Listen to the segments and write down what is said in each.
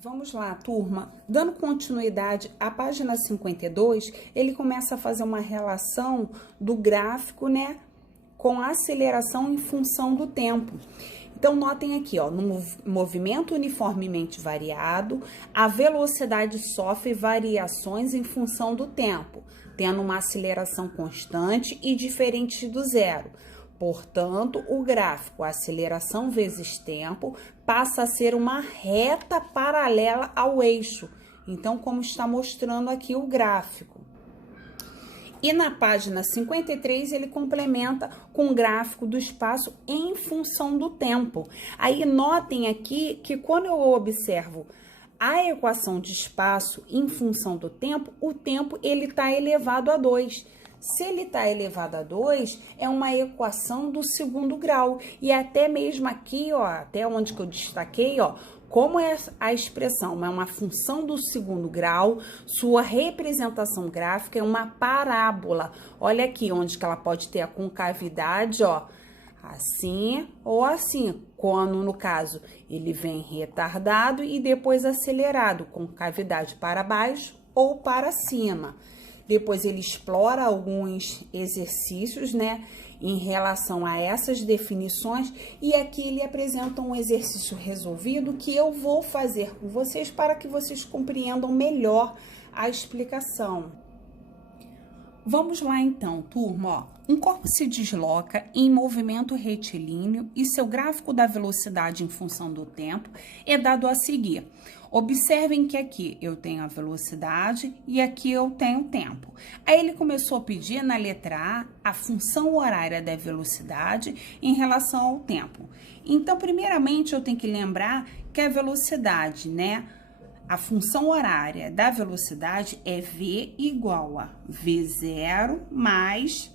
Vamos lá, turma. Dando continuidade à página 52, ele começa a fazer uma relação do gráfico, né, com a aceleração em função do tempo. Então, notem aqui, ó, no movimento uniformemente variado, a velocidade sofre variações em função do tempo, tendo uma aceleração constante e diferente do zero. Portanto, o gráfico aceleração vezes tempo passa a ser uma reta paralela ao eixo. Então, como está mostrando aqui o gráfico. E na página 53, ele complementa com o gráfico do espaço em função do tempo. Aí, notem aqui que quando eu observo a equação de espaço em função do tempo, o tempo ele está elevado a 2. Se ele está elevado a 2, é uma equação do segundo grau. E até mesmo aqui, ó, até onde que eu destaquei, ó, como é a expressão é uma função do segundo grau, sua representação gráfica é uma parábola. Olha aqui, onde que ela pode ter a concavidade, ó, assim ou assim. Quando, no caso, ele vem retardado e depois acelerado, concavidade para baixo ou para cima. Depois ele explora alguns exercícios, né, em relação a essas definições, e aqui ele apresenta um exercício resolvido que eu vou fazer com vocês para que vocês compreendam melhor a explicação. Vamos lá então, turma. Ó, um corpo se desloca em movimento retilíneo e seu gráfico da velocidade em função do tempo é dado a seguir. Observem que aqui eu tenho a velocidade e aqui eu tenho o tempo. Aí ele começou a pedir na letra A função horária da velocidade em relação ao tempo. Então, primeiramente, eu tenho que lembrar que a velocidade, né? A função horária da velocidade é V igual a V0 mais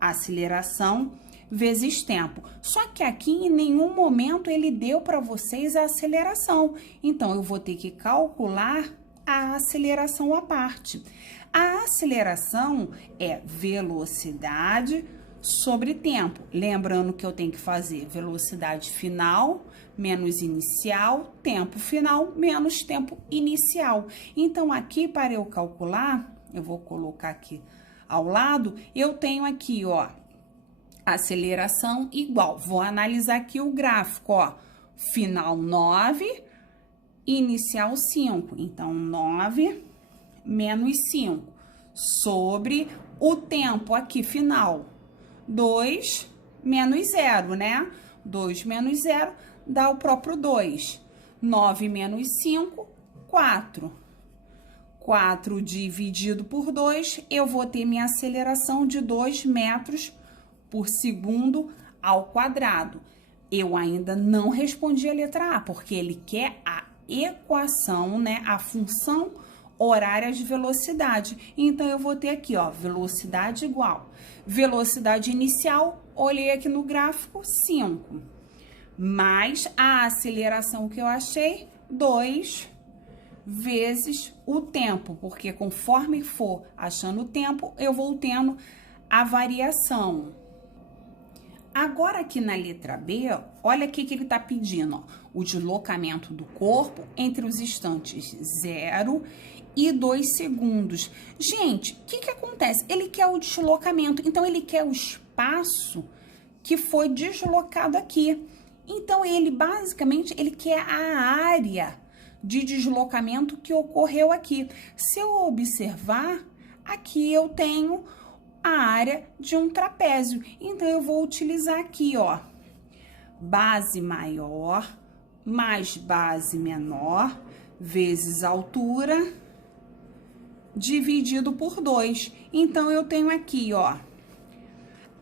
aceleração vezes tempo. Só que aqui em nenhum momento ele deu para vocês a aceleração. Então, eu vou ter que calcular a aceleração à parte. A aceleração é velocidade sobre tempo. Lembrando que eu tenho que fazer velocidade final menos inicial, tempo final menos tempo inicial. Então, aqui para eu calcular, eu vou colocar aqui ao lado, eu tenho aqui, ó, aceleração igual. Vou analisar aqui o gráfico, ó, final 9, inicial 5. Então, 9 menos 5 sobre o tempo aqui final. 2 menos 0, né? 2 menos 0 dá o próprio 2. 9 menos 5, 4. 4 dividido por 2, eu vou ter minha aceleração de 2 metros por segundo ao quadrado. Eu ainda não respondi a letra A, porque ele quer a equação, né? A função horária de velocidade. Então, eu vou ter aqui, ó, velocidade igual. Velocidade inicial, olhei aqui no gráfico, 5. Mais a aceleração que eu achei, 2 vezes o tempo, porque conforme for achando o tempo, eu vou tendo a variação. Agora, aqui na letra B, olha o que ele está pedindo, ó, o deslocamento do corpo entre os instantes 0 e 2 segundos. Gente, o que acontece? Ele quer o deslocamento, então ele quer o espaço que foi deslocado aqui. Então, ele basicamente, ele quer a área de deslocamento que ocorreu aqui. Se eu observar, aqui eu tenho a área de um trapézio. Então, eu vou utilizar aqui, ó, base maior mais base menor vezes altura dividido por 2. Então, eu tenho aqui, ó,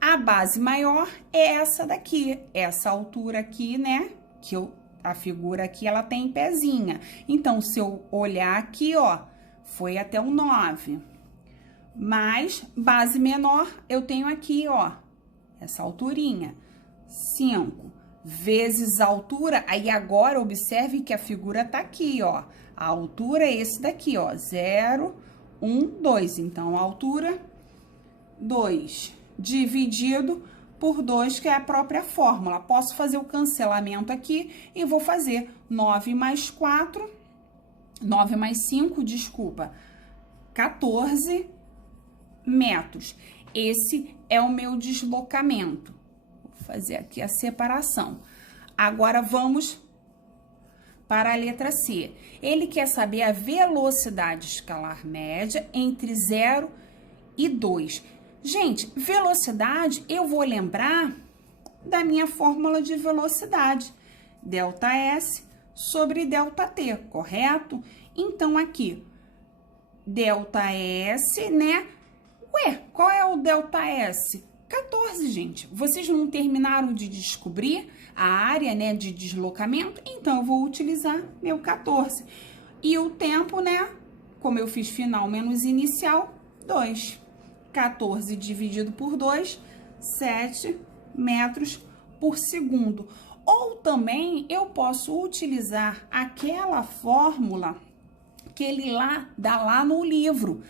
a base maior é essa daqui, essa altura aqui, né? Que a figura aqui, ela tem pezinha. Então, se eu olhar aqui, ó, foi até o 9. Mais base menor, eu tenho aqui, ó, essa alturinha, 5. Vezes a altura, aí agora observe que a figura tá aqui, ó. A altura é esse daqui, ó, 0, 1, 2. Então, a altura, 2. Dividido por 2, que é a própria fórmula. Posso fazer o cancelamento aqui e vou fazer 9 mais 4, 9 mais 5, desculpa, 14 metros. Esse é o meu deslocamento. Vou fazer aqui a separação. Agora, vamos para a letra C. Ele quer saber a velocidade escalar média entre 0 e 2. Gente, velocidade, eu vou lembrar da minha fórmula de velocidade. ΔS sobre ΔT, correto? Então, aqui, ΔS, né? Ué, qual é o ΔS? 14, gente. Vocês não terminaram de descobrir a área, né, de deslocamento? Então, eu vou utilizar meu 14. E o tempo, né, como eu fiz final menos inicial, 2. 14 dividido por 2, 7 metros por segundo. Ou também eu posso utilizar aquela fórmula que ele dá lá no livro,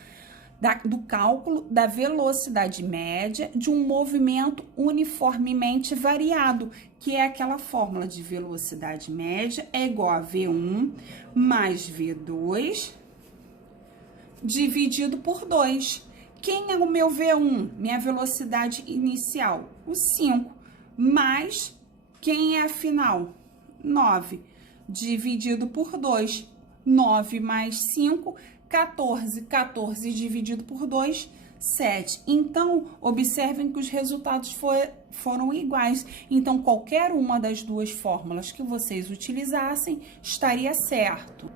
do cálculo da velocidade média de um movimento uniformemente variado, que é aquela fórmula de velocidade média é igual a V1 mais V2 dividido por 2. Quem é o meu V1? Minha velocidade inicial, o 5, mais quem é a final? 9, dividido por 2. 9 mais 5, 14. 14 dividido por 2, 7. Então, observem que os resultados foram iguais. Então, qualquer uma das duas fórmulas que vocês utilizassem estaria certo.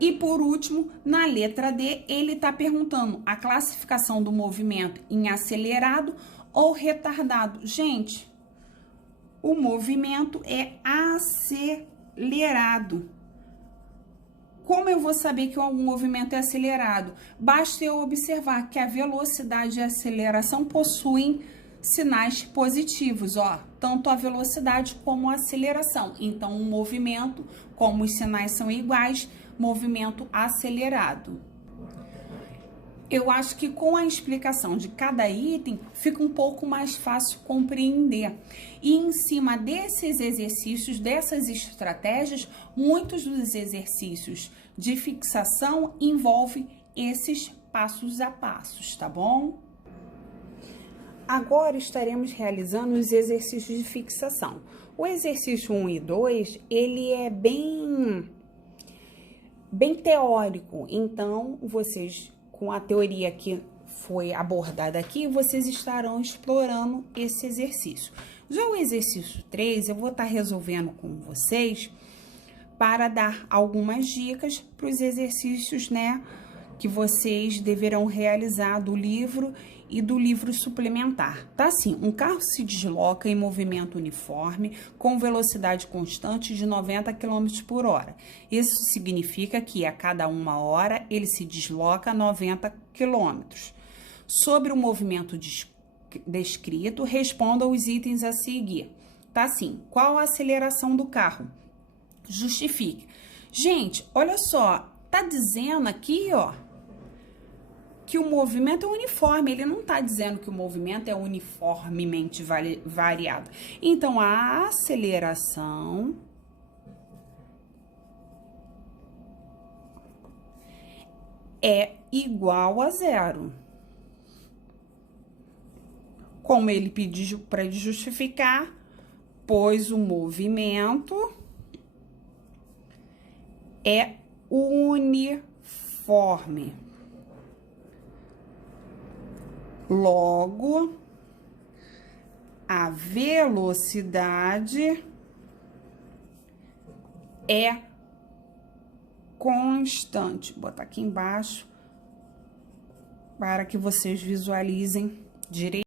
E por último, na letra D, ele está perguntando a classificação do movimento em acelerado ou retardado. Gente, o movimento é acelerado. Como eu vou saber que o movimento é acelerado? Basta eu observar que a velocidade e a aceleração possuem sinais positivos, ó, tanto a velocidade como a aceleração. Então, o movimento, como os sinais são iguais, movimento acelerado. Eu acho que com a explicação de cada item, fica um pouco mais fácil compreender. E em cima desses exercícios, dessas estratégias, muitos dos exercícios de fixação envolvem esses passos a passos, tá bom? Agora estaremos realizando os exercícios de fixação. O exercício 1 e 2, ele é bem teórico, então vocês, com a teoria que foi abordada aqui, vocês estarão explorando esse exercício. Já o exercício 3, eu vou estar resolvendo com vocês para dar algumas dicas para os exercícios, né, que vocês deverão realizar do livro e do livro suplementar. Tá assim, um carro se desloca em movimento uniforme com velocidade constante de 90 km por hora. Isso significa que a cada 1 hora ele se desloca 90 km. Sobre o movimento descrito, responda os itens a seguir. Tá assim, qual a aceleração do carro? Justifique. Gente, olha só, tá dizendo aqui, ó, que o movimento é uniforme, ele não está dizendo que o movimento é uniformemente variado. Então, a aceleração é igual a 0. Como ele pediu para justificar, pois o movimento é uniforme. Logo, a velocidade é constante. Vou botar aqui embaixo para que vocês visualizem direito.